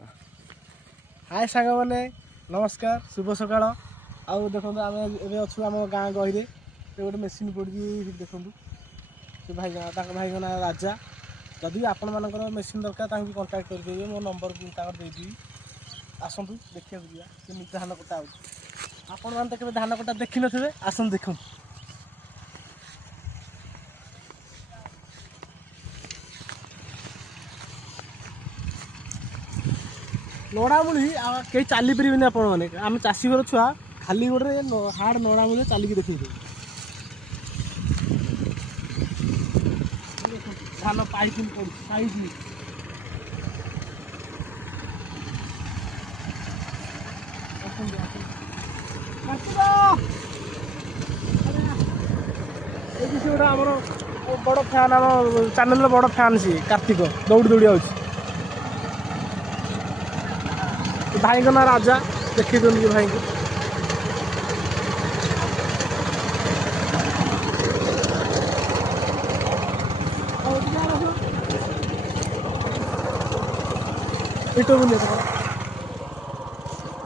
हाय सांग मैंने नमस्कार शुभ सकाल आउ देखो आम अच्छु आम गाँ गहीरे गोटे मेसीन पड़ी देखूँ से भाई भाई ना राजा जदि आपण मानकर मेसीन दरकार भी कंटाक्ट करदेवे मो नंबर देदेवी आसतु देखा केमी धान कटा आपण मैंने तो धान कटा देखी थे आसतु देखूँ नड़ामूली कहीं चली पारे आपण मैंने आम चाषी घर छुआ खाली गोटे हार्ड नड़ामूली चलिकी देखे धान पाइप पाइप गोटे आम बड़ फैन आम चैनल बड़ फैन सी कार्तिक दौड़ी दौड़ी आ भाई ना राजा देखी दिखा भाई को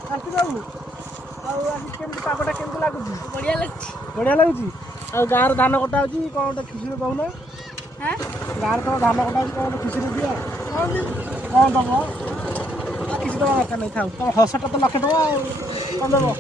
कार्तिक बाबू पागटा केमती लगुच बढ़िया लगुच गाँव धान कटा हो कौन गोटे खुशी कहना गाँव तुम धान कटा हो कौन खुशी दिया कौन दब किसी दवा दरकार नहीं था तुम हसटा तो लक्षे टका कौन दब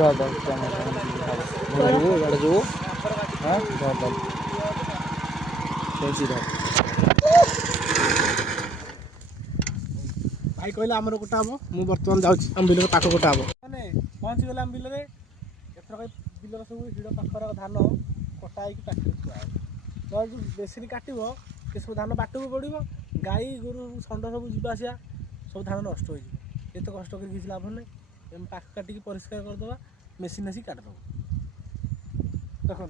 दादा क्या जो हाँ दादा भाई कहले आमर कटा हम मुझे बर्तमान जाऊँ आम बिल पाख कटा हम मैंने पहुँची गले आम बिल एथर बिलर सब हिड़ पाखर धान कटा हो पाखे छुआ जो बेसिन काटब ये सब धान बाटक पड़ो गाई गोरु षंड सब जावासिया सब धान नष्ट हो ये कष्ट कर किसी लाभ नहीं पाख काटिकी परिष्कार करदे मेसीन आसी काटिदेव देखो